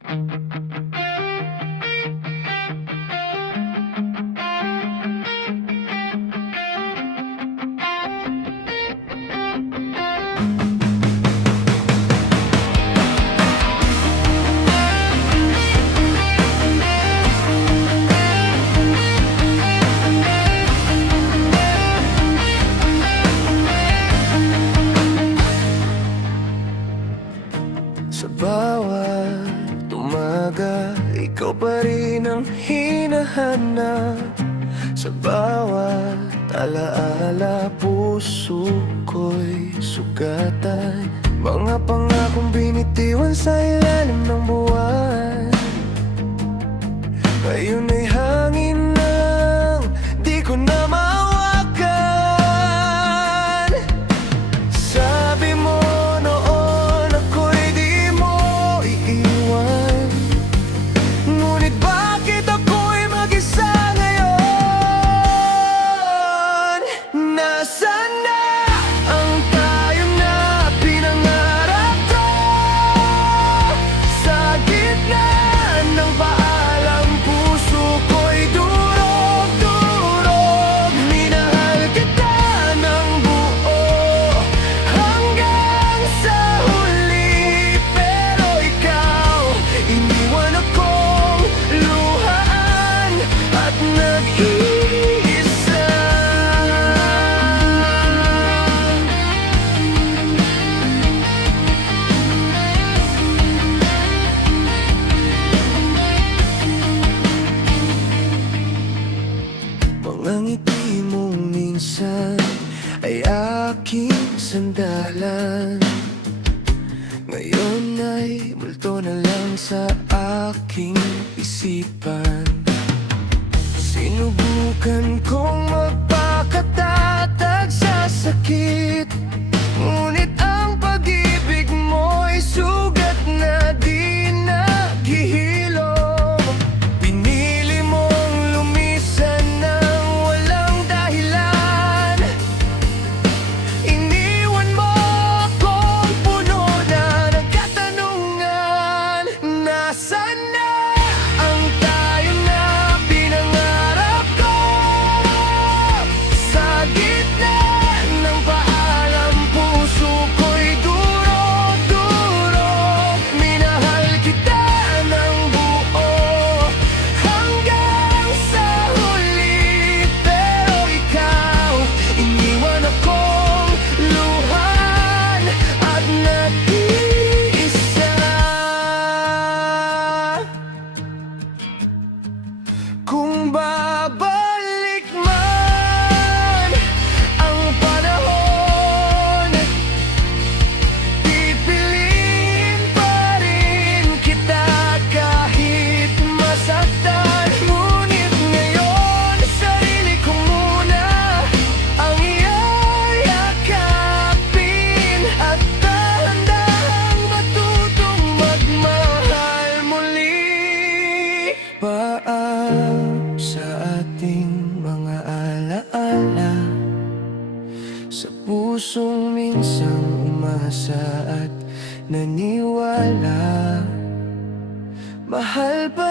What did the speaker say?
Sa bawat umaga, ikaw pa rin ang hinahanap. Sa bawat alaala, puso ko'y sugatan. Mga pangakong binitiwan sa ilalim ng buwan, ngayon ay hangin lang, di ko na mahawakan. Sabi mo noon ako'y di mo iiwan, ngunit bakit ako'y mag-isa ngayon? Nasaan na ang tayo na pinangarap ko? Sa gitna ng paalam, puso ko'y durog-durog. Minahal kita ng buo hanggang sa huli, pero ikaw, iniwan akong luhaan at nag-iisa. Mga ngiti mong minsan ay aking sandalan, ngayon ay multo na lang sa aking isipan. Sinubukan kong magpakatatag sa sakit, ngunit ang pag-ibig mo'y sugat na di naghihilom. Pinili mong lumisan ng walang dahilan, iniwan mo akong puno na ng katanungan. Nasaan na ang tayo na pinangarap ko? Sa gitna ng paalam, puso ko'y durog-durog. Minahal kita ng buo hanggang sa huli, pero ikaw, iniwan akong luhan at nag-iisa. Kung babalik man ang panahon, pipiliin pa rin kita kahit masaktan. Ngunit ngayon, sarili ko muna ang iyayakapin at dahan-dahang matutong magmahal muli. Paam sa ating mga alaala, sa pusong minsang umasa at naniwala. Mahal pa